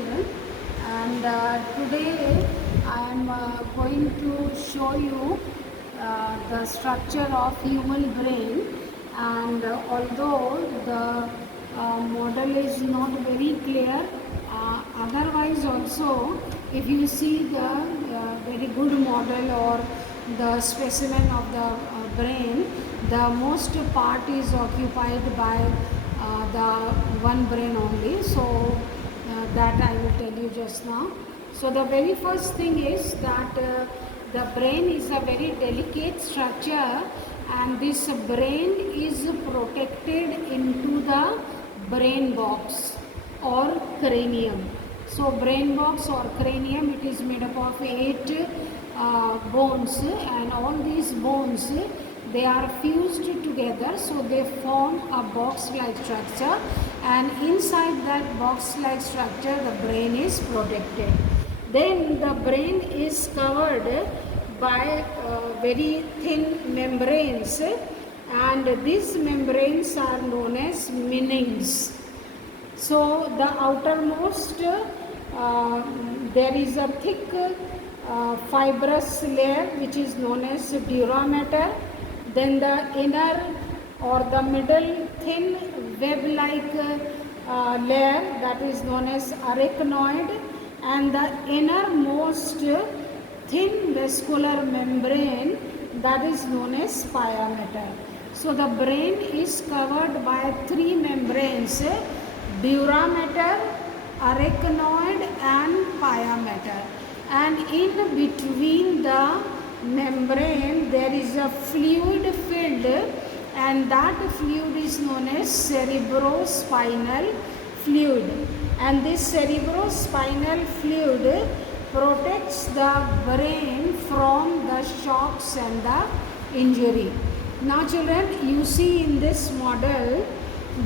children, and today I am going to show you the structure of human brain. And although the model is not very clear, otherwise also if you see the very good model or the specimen of the brain, the most part is occupied by the one brain only. So that I will tell you just now. So the very first thing is that the brain is a very delicate structure, and this brain is protected into the brain box or cranium. So brain box or cranium, it is made up of 8 bones, and all these bones, they are fused together, so they form a box like structure, and inside that box like structure the brain is protected. Then the brain is covered by very thin membranes, and these membranes are known as meninges. So the outermost there is a thick fibrous layer which is known as dura mater. Then the inner or the middle thin web-like layer, that is known as arachnoid, and the innermost thin vascular membrane, that is known as pia mater. So the brain is covered by 3 membranes: dura mater, arachnoid and pia mater, and in between the membrane there is a fluid filled, and that fluid is known as cerebrospinal fluid, and this cerebrospinal fluid protects the brain from the shocks and the injury. Now children, you see in this model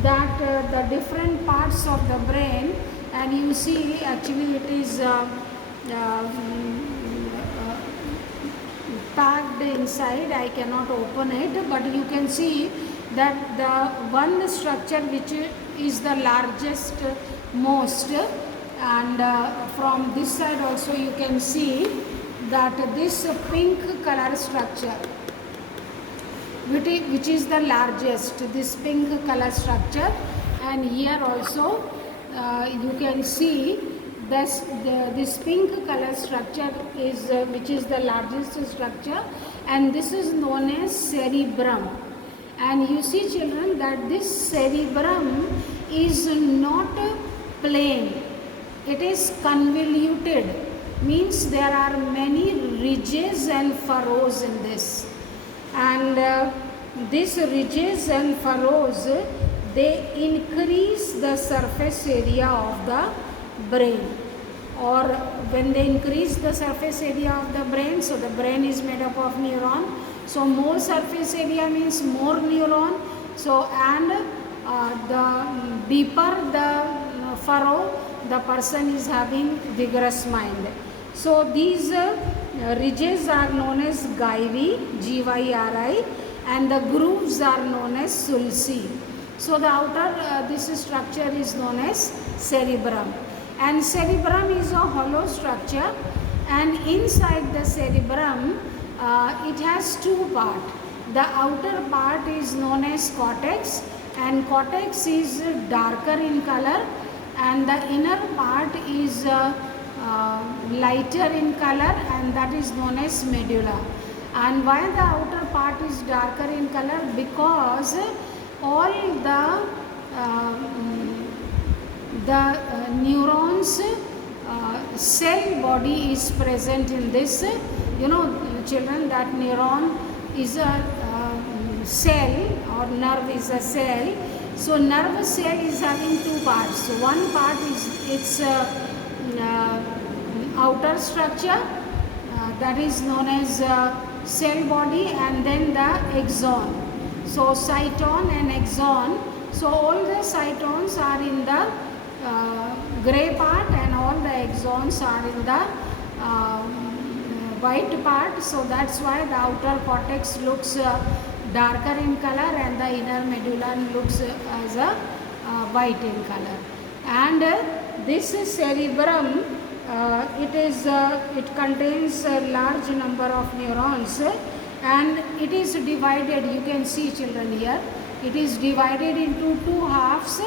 that the different parts of the brain, and you see actually it is packed inside. I cannot open it, but you can see that the one structure which is the largest most, and from this side also you can see that this pink color structure which is the largest, this pink color structure, and here also you can see this pink color structure is which is the largest structure, and this is known as cerebrum. And you see children that this cerebrum is not plain, it is convoluted, means there are many ridges and furrows in this, and these ridges and furrows, they increase the surface area of the brain, or when they increase the surface area of the brain, so the brain is made up of neuron, so more surface area means more neuron, so and the deeper the furrow, the person is having vigorous mind. So these ridges are known as gyri, G-Y-R-I, and the grooves are known as sulci. So the outer this structure is known as cerebrum, and cerebrum is a hollow structure, and inside the cerebrum it has 2 parts. The outer part is known as cortex, and cortex is darker in color, and the inner part is lighter in color, and that is known as medulla. And why the outer part is darker in color? Because all the neurons cell body is present in this. You know children that neuron is a cell, or nerve is a cell. So nerve cell is having 2 parts. So one part is its outer structure, that is known as cell body, and then the axon. So cyton and axon. So all the cytons are in the gray part, and all the axons are in the white part. So that's why the outer cortex looks darker in color, and the inner medulla looks as a white in color. And this cerebrum, it contains a large number of neurons, and it is divided, you can see children here, it is divided into two halves,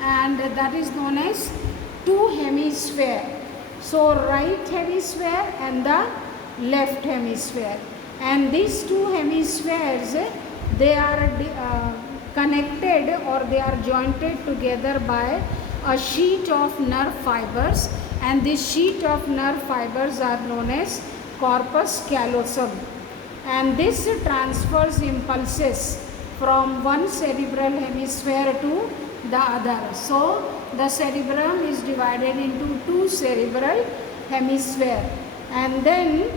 and that is known as two hemisphere. So right hemisphere and the left hemisphere, and these two hemispheres, they are connected, or they are jointed together by a sheet of nerve fibers, and this sheet of nerve fibers are known as corpus callosum, and this transfers impulses from one cerebral hemisphere to the other. So the cerebrum is divided into two cerebral hemisphere. And then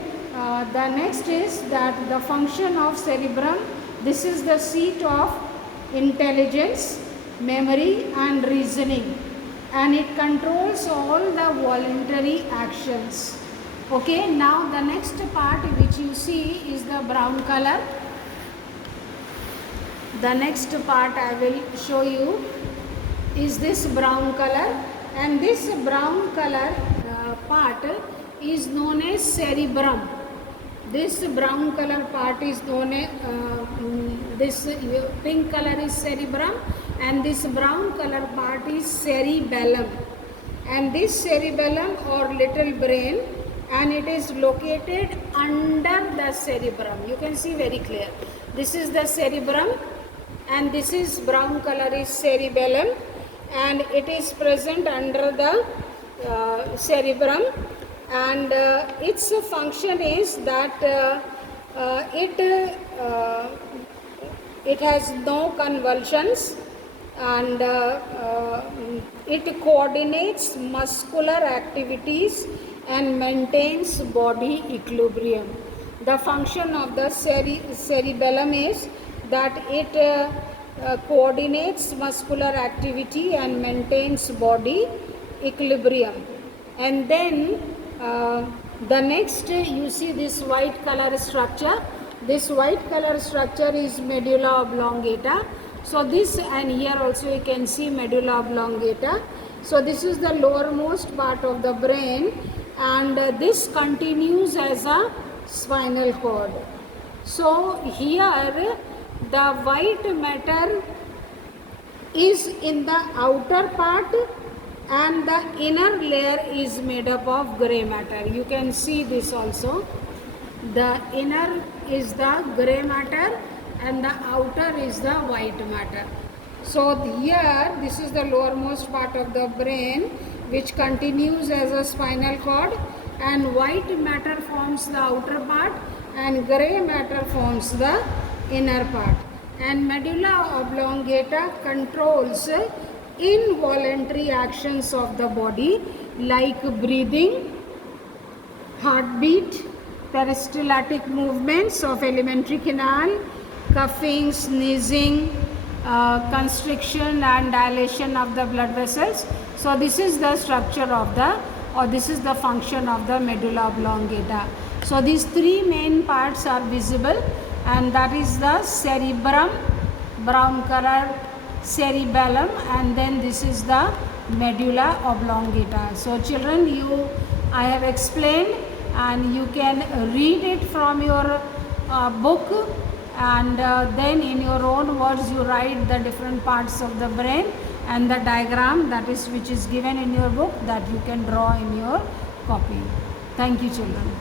the next is that the function of cerebrum, this is the seat of intelligence, memory and reasoning, and it controls all the voluntary actions. Okay, now the next part which you see is the brown color. The next part I will show you is this brown color, and this brown color part is known as cerebrum. This brown color part is known as this pink color is cerebrum, and this brown color part is cerebellum, and this cerebellum or little brain, and it is located under the cerebrum. You can see very clear, this is the cerebrum, and this is brown color is cerebellum, and it is present under the cerebrum, and its function is that it has no convulsions, and it coordinates muscular activities and maintains body equilibrium. The function of the cerebellum is that it coordinates muscular activity and maintains body equilibrium. And then the next, you see this white color structure. This white color structure is medulla oblongata. So this, and here also you can see medulla oblongata. So this is the lowermost part of the brain, and this continues as a spinal cord. So here the white matter is in the outer part, and the inner layer is made up of grey matter. You can see this also. The inner is the grey matter and the outer is the white matter. So here this is the lowermost part of the brain which continues as a spinal cord, and white matter forms the outer part and grey matter forms the inner part. And medulla oblongata controls involuntary actions of the body like breathing, heartbeat, peristaltic movements of alimentary canal, coughing, sneezing, constriction and dilation of the blood vessels. So this is the structure of the, or this is the function of the medulla oblongata. So these three main parts are visible, and that is the cerebrum, brown color, cerebellum, and then this is the medulla oblongata. So children, I have explained, and you can read it from your book, and then in your own words you write the different parts of the brain and the diagram that is which is given in your book, that you can draw in your copy. Thank you children.